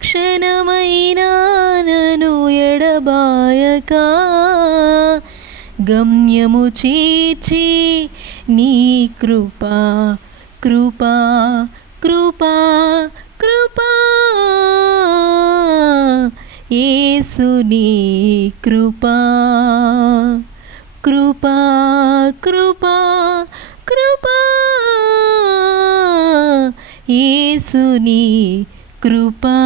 క్షణమైనా నన్ను ఎడబాయక గమ్యము చేర్చి నీ కృపా కృపా కృపా కృపా యేసుని కృపా కృపా కృపా కృపా యేసుని కృపా.